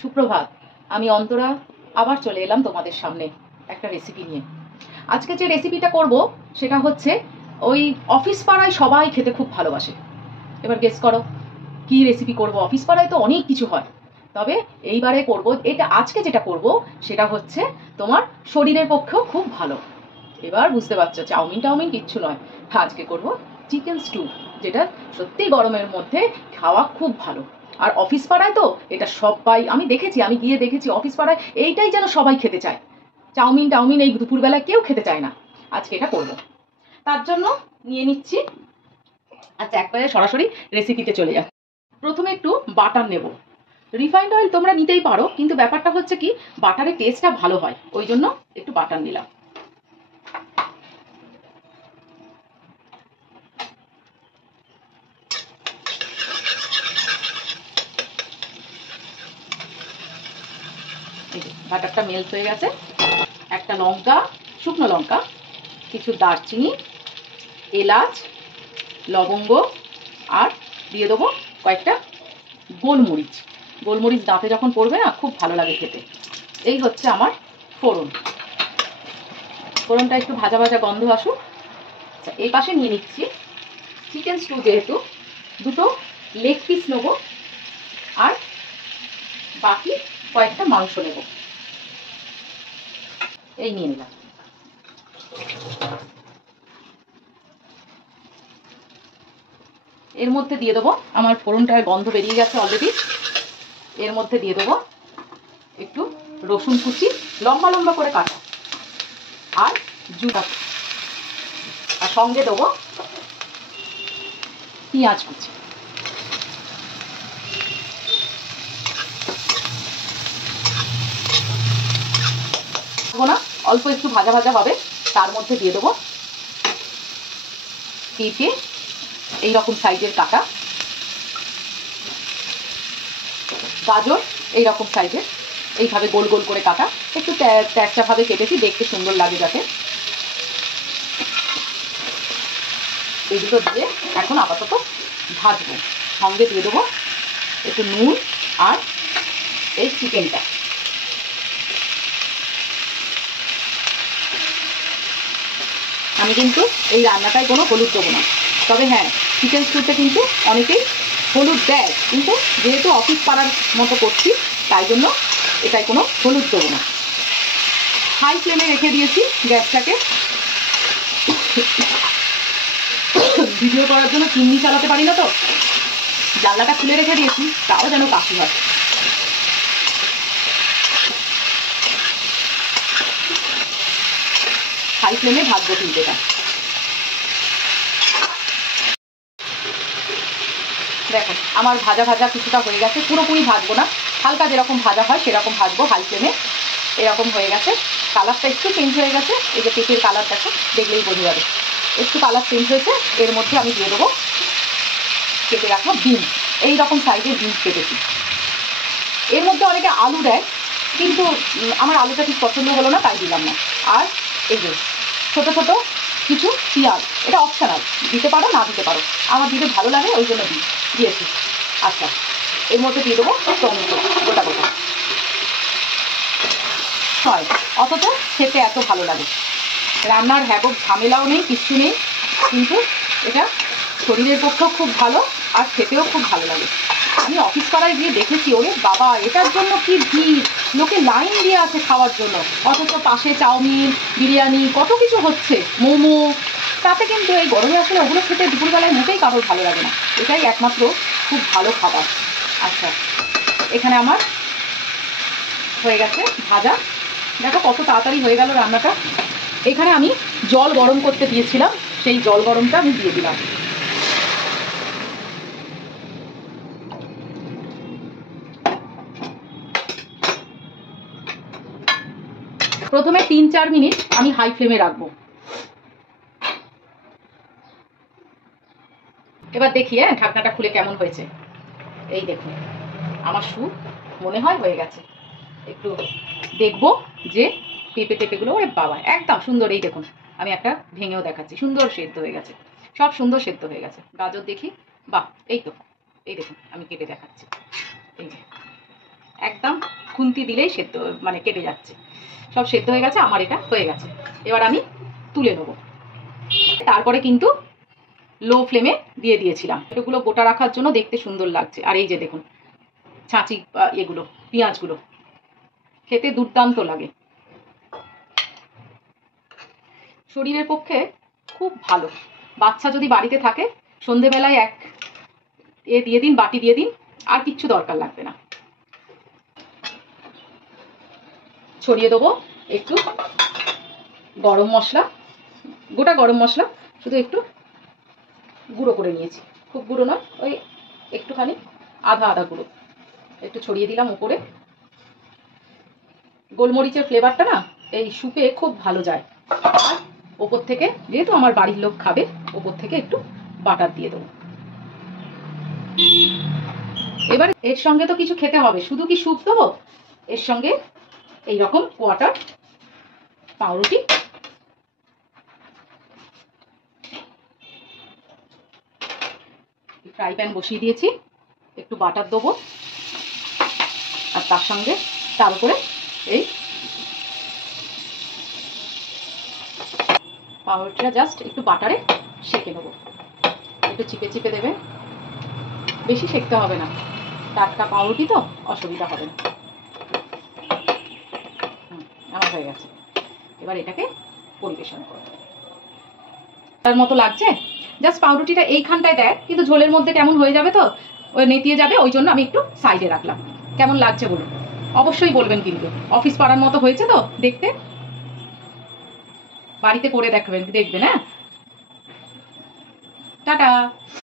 সুপ্রভাত, আমি অন্তরা আবার চলে এলাম তোমাদের সামনে একটা রেসিপি নিয়ে। আজকে যে রেসিপিটা করব সেটা হচ্ছে ওই অফিস পাড়ায় সবাই খেতে খুব ভালোবাসে। এবার গেস করো কি রেসিপি করব। অফিস পাড়ায় তো অনেক কিছু হয়, তবে এইবারে করব এটা, আজকে যেটা করব সেটা হচ্ছে তোমার শরীরের পক্ষেও খুব ভালো। এবার বুঝতে পারছো, চাউমিন টাউমিন কিচ্ছু নয়, আজকে করব চিকেন স্টু, যেটা সত্যি গরমের মধ্যে খাওয়া খুব ভালো। আর অফিস পাড়ায় তো এটা সবাই, আমি দেখেছি, আমি গিয়ে দেখেছি অফিস পাড়ায় এইটাই যেন সবাই খেতে চায়। চাউমিন টাউমিন এই দুপুরবেলায় কেউ খেতে চায় না। আজকে এটা করব, তার জন্য নিয়ে নিচ্ছি। আচ্ছা, একবারে সরাসরি রেসিপিতে চলে যাচ্ছি। প্রথমে একটু বাটার নেব। রিফাইন্ড অয়েল তোমরা নিতেই পারো, কিন্তু ব্যাপারটা হচ্ছে কি, বাটারের টেস্টটা ভালো হয়, ওই জন্য একটু বাটার নিলাম। বাটারটা মেল্ট হয়ে গেছে। একটা লঙ্কা, শুকনো লঙ্কা, কিছু দারচিনি, এলাচ, লবঙ্গ, আর দিয়ে দেবো কয়েকটা গোলমরিচ। গোলমরিচ দাঁতে যখন পড়বে না, খুব ভালো লাগে খেতে। এই হচ্ছে আমার ফোড়ন। ফোড়নটা একটু ভাজা ভাজা গন্ধ আসুক। আচ্ছা, এই পাশে নিয়ে নিচ্ছি চিকেন স্টু, যেহেতু দুটো লেগ পিস নেবো, আর বাকি কয়েকটা মাংস নেব। এই নিয়ে নিলাম। এর মধ্যে দিয়ে দেবো, আমার ফোড়নটার গন্ধ বেরিয়ে গেছে অলরেডি, এর মধ্যে দিয়ে দেবো একটু রসুন কুচি, লম্বা লম্বা করে কাটা, আর জুটা, আর সঙ্গে দেবো পেঁয়াজ কুচি। না, অল্প একটু ভাজা ভাজা হবে, তার মধ্যে দিয়ে দেবো পেঁপে, এইরকম সাইজের কাটা, গাজর এইরকম সাইজের, এইভাবে গোল গোল করে কাটা, একটু ট্যাচা ভাবে কেটেছি, দেখতে সুন্দর লাগে যাতে। এই দুটো দিয়ে এখন আপাতত ভাজবো। সঙ্গে দিয়ে দেবো একটু নুন আর এই চিকেনটা। আমি কিন্তু এই রান্নাটায় কোনো হলুদ দেবো না, তবে হ্যাঁ, চিকেন স্টুতে কিন্তু অনেকেই হলুদ দেয়, কিন্তু যেহেতু অফিস পাড়ার মতো করছি, তাই জন্য এটায় কোনো হলুদ দেবো না। হাই ফ্লেমে রেখে দিয়েছি গ্যাসটাকে। ভিডিও করার জন্য চিমনি চালাতে পারি না, তো জানলাটা খুলে রেখে দিয়েছি, তাও যেন কাশি হয়। হাই ফ্লেমে ভাজবো কিন্তু এটা। দেখো আমার ভাজা ভাজা কিছুটা হয়ে গেছে, পুরোপুরি ভাজবো না, হালকা যেরকম ভাজা হয় সেরকম ভাজবো হাই ফ্লেমে। এরকম হয়ে গেছে, কালারটা একটু চেঞ্জ হয়ে গেছে, এই যে পেঁপের কালার দেখো, দেখলেই বোঝা যাবে একটু কালার চেঞ্জ হয়েছে। এর মধ্যে আমি দিয়ে দেবো কেটে রাখা বিনস, এইরকম সাইজের বিনস কেটেছি। এর মধ্যে অনেকে আলু দেয়, কিন্তু আমার আলুটা ঠিক পছন্দ হলো না, তাই দিলাম না। আর এই যে ছোটো ছোটো কিছু পেঁয়াজ, এটা অপশনাল, দিতে পারো না দিতে পারো, আমার দিতে ভালো লাগে ওই জন্য দিয়েছি। আচ্ছা, এর মধ্যে দিয়ে দেবো টমেটো গোটা গোটা, হয় অথচ খেতে এত ভালো লাগে। রান্নার হ্যাবক ঝামেলাও নেই, কিচ্ছু নেই, কিন্তু এটা শরীরের পক্ষেও খুব ভালো, আর খেতেও খুব ভালো লাগে। আমি অফিস পাড়ায় গিয়ে দেখেছি, ওরে বাবা, এটার জন্য কি ভিড়, লোকে লাইন দিয়ে আছে খাওয়ার জন্য, অথচ পাশে চাউমিন, বিরিয়ানি, কত কিছু হচ্ছে, মোমো, তাতে কিন্তু এই গরমে আসলে ওগুলো খেতে দুপুরবেলায় মোটেই কারোর ভালো লাগে না। এটাই একমাত্র খুব ভালো খাবার। আচ্ছা, এখানে আমার হয়ে গেছে ভাজা, দেখো কত তাড়াতাড়ি হয়ে গেল রান্নাটা। এখানে আমি জল গরম করতে দিয়েছিলাম, সেই জল গরমটা আমি দিয়ে দিলাম। প্রথমে 3-4 মিনিট আমি হাই ফ্লেমে রাখবো। এবার দেখি ঢাকনাটা খুলে কেমন হয়েছে। এই দেখুন, আমার স্যুপ মনে হয় হয়ে গেছে। একটু দেখবো যে পেঁপেগুলো, ওরে বাবা একদম সুন্দর। এই দেখুন, আমি একটা ভেঙেও দেখাচ্ছি, সুন্দর সেদ্ধ হয়ে গেছে, সব সুন্দর সেদ্ধ হয়ে গেছে। গাজর দেখি, বাহ, এই তো, এই দেখুন আমি কেটে দেখাচ্ছি। এই যে একদম খুন্তি দিলেই সেদ্ধ, মানে কেটে যাচ্ছে। সব সেদ্ধ হয়ে গেছে, আমার এটা হয়ে গেছে। এবার আমি তুলে নেবো। তারপরে কিন্তু লো ফ্লেমে দিয়ে দিয়েছিলাম, এগুলো গোটা রাখার জন্য দেখতে সুন্দর লাগছে। আর এই যে দেখুন ছাঁচি এগুলো পেঁয়াজগুলো খেতে দুর্দান্ত লাগে, শরীরের পক্ষে খুব ভালো। বাচ্চা যদি বাড়িতে থাকে সন্ধেবেলায় এক দিয়ে দিন, বাটি দিয়ে দিন, আর কিচ্ছু দরকার লাগবে না। ছড়িয়ে দেবো একটু গরম মশলা, গোটা গরম মশলা, শুধু একটু গুঁড়ো করে নিয়েছি, খুব গুঁড়ো নয়, ওই একটুখানি আধা আধা গুঁড়ো একটু ছড়িয়ে দিলাম উপরে। গোলমরিচের ফ্লেভারটা না এই স্যুপে খুব ভালো যায়। আর ওপর থেকে, যেহেতু আমার বাড়ির লোক খাবে, ওপর থেকে একটু বাটার দিয়ে দেবো। এবার এর সঙ্গে তো কিছু খেতে হবে, শুধু কি স্যুপ দেবো? এর সঙ্গে এইরকম কোয়াটার পাউরুটি, ফ্রাই প্যান বসিয়ে দিয়েছি, একটু বাটার দেবো, আর তার উপরে এই পাউরুটিটা জাস্ট একটু বাটারে সেঁকে নেবো। একটু চিপে চিপে দেবে, বেশি সেঁকতে হবে না, টাটকা পাউরুটি তো অসুবিধা হবে না। আমার হয়ে গেছে, এবার এটাকে পরিবেশন করবো। তার মতো লাগছে, জাস্ট পাউরুটিটা এইখানটায় দেয়, কিন্তু ঝোলের মধ্যে কেমন হয়ে যাবে তো, ওই নেতিয়ে যাবে, ওই জন্য আমি একটু সাইডে রাখলাম। কেমন লাগছে বলুন, অবশ্যই বলবেন কিন্তু। অফিস পাড়ার মতো হয়েছে তো দেখতে, বাড়িতে করে দেখবেন, হ্যাঁ। টাটা।